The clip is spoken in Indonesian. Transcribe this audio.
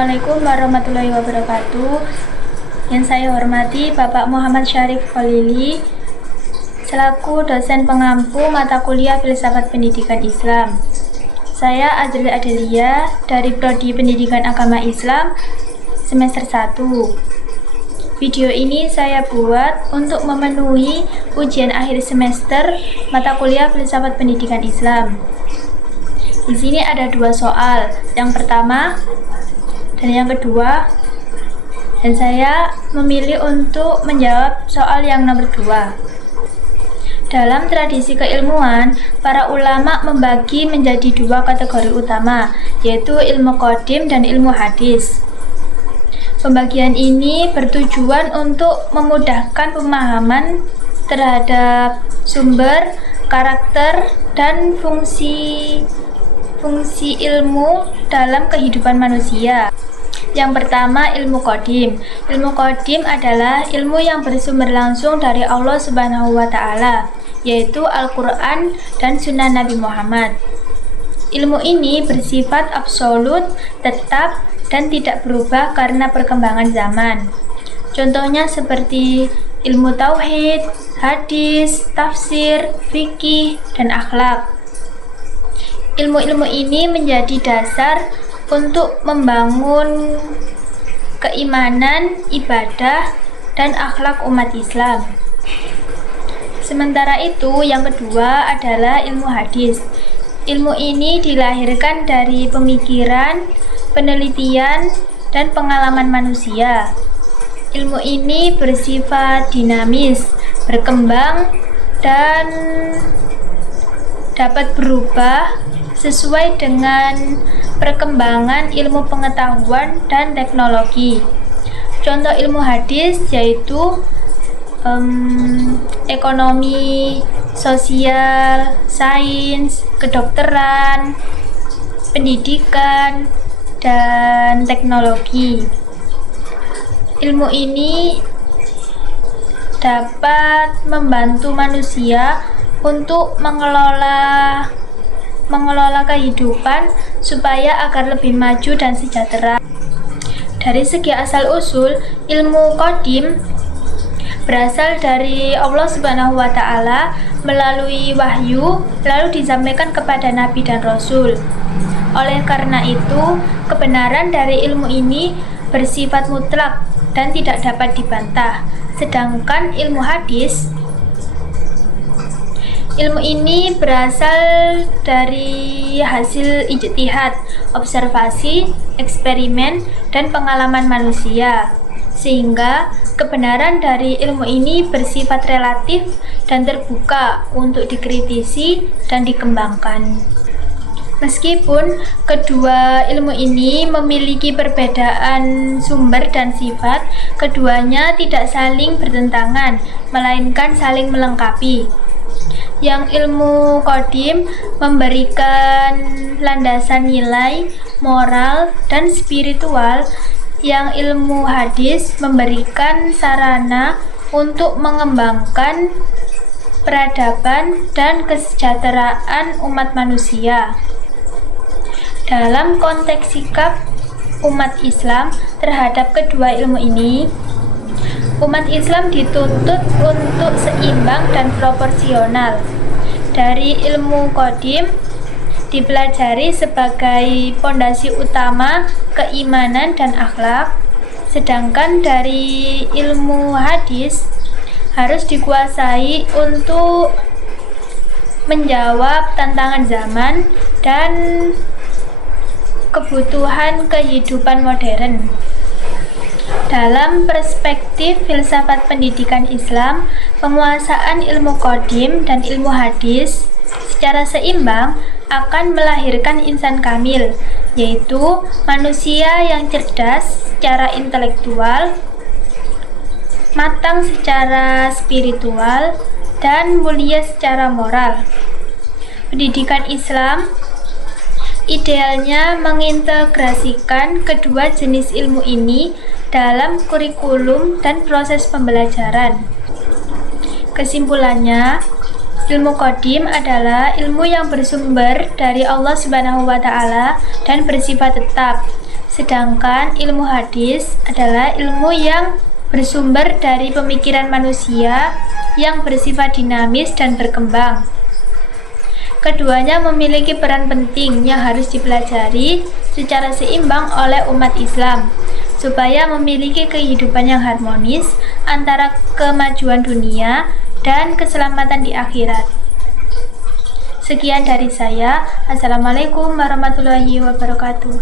Assalamualaikum warahmatullahi wabarakatuh. Yang saya hormati Bapak Muhammad Syarif Khalili selaku dosen pengampu mata kuliah Filsafat Pendidikan Islam. Saya Azril Adelia dari Prodi Pendidikan Agama Islam semester 1. Video ini saya buat untuk memenuhi ujian akhir semester mata kuliah Filsafat Pendidikan Islam. Di sini ada 2 soal, yang pertama dan yang kedua, dan saya memilih untuk menjawab soal yang nomor 2. Dalam tradisi keilmuan, para ulama membagi menjadi 2 kategori utama, yaitu ilmu qadim dan ilmu hadis. Pembagian ini bertujuan untuk memudahkan pemahaman terhadap sumber, karakter, dan fungsi ilmu dalam kehidupan manusia. Yang pertama, ilmu qadim. Ilmu qadim adalah ilmu yang bersumber langsung dari Allah Subhanahu wa Ta'ala, yaitu Al-Quran dan Sunnah Nabi Muhammad. Ilmu ini bersifat absolut, tetap, dan tidak berubah karena perkembangan zaman. Contohnya seperti ilmu tauhid, hadis, tafsir, fikih, dan akhlak. Ilmu-ilmu ini menjadi dasar untuk membangun keimanan, ibadah, dan akhlak umat Islam. Sementara itu, yang kedua adalah ilmu hadis. Ilmu ini dilahirkan dari pemikiran, penelitian, dan pengalaman manusia. Ilmu ini bersifat dinamis, berkembang, dan dapat berubah sesuai dengan perkembangan ilmu pengetahuan dan teknologi. Contoh ilmu hadis yaitu ekonomi, sosial, sains, kedokteran, pendidikan, dan teknologi. Ilmu ini dapat membantu manusia untuk mengelola kehidupan supaya agar lebih maju dan sejahtera. Dari segi asal-usul, ilmu qadim berasal dari Allah Subhanahu wa Ta'ala melalui wahyu, lalu disampaikan kepada nabi dan rasul. Oleh karena itu, kebenaran dari ilmu ini bersifat mutlak dan tidak dapat dibantah. Sedangkan ilmu hadis, ilmu ini berasal dari hasil ijtihad, observasi, eksperimen, dan pengalaman manusia, sehingga kebenaran dari ilmu ini bersifat relatif dan terbuka untuk dikritisi dan dikembangkan. Meskipun kedua ilmu ini memiliki perbedaan sumber dan sifat, keduanya tidak saling bertentangan, melainkan saling melengkapi. Yang ilmu qadim memberikan landasan nilai, moral, dan spiritual, yang ilmu hadis memberikan sarana untuk mengembangkan peradaban dan kesejahteraan umat manusia. Dalam konteks sikap umat Islam terhadap kedua ilmu ini, umat Islam dituntut untuk seimbang dan proporsional. Dari ilmu qadim dipelajari sebagai pondasi utama keimanan dan akhlak, sedangkan dari ilmu hadis harus dikuasai untuk menjawab tantangan zaman dan kebutuhan kehidupan modern. Dalam perspektif filsafat pendidikan Islam, penguasaan ilmu qadim dan ilmu hadis secara seimbang akan melahirkan insan kamil, yaitu manusia yang cerdas secara intelektual, matang secara spiritual, dan mulia secara moral. Pendidikan Islam idealnya mengintegrasikan kedua jenis ilmu ini dalam kurikulum dan proses pembelajaran. Kesimpulannya, ilmu qadim adalah ilmu yang bersumber dari Allah Subhanahu wa Ta'ala dan bersifat tetap, Sedangkan ilmu hadis adalah ilmu yang bersumber dari pemikiran manusia yang bersifat dinamis dan berkembang. Keduanya memiliki peran penting yang harus dipelajari secara seimbang oleh umat Islam supaya memiliki kehidupan yang harmonis antara kemajuan dunia dan keselamatan di akhirat. Sekian dari saya. Assalamualaikum warahmatullahi wabarakatuh.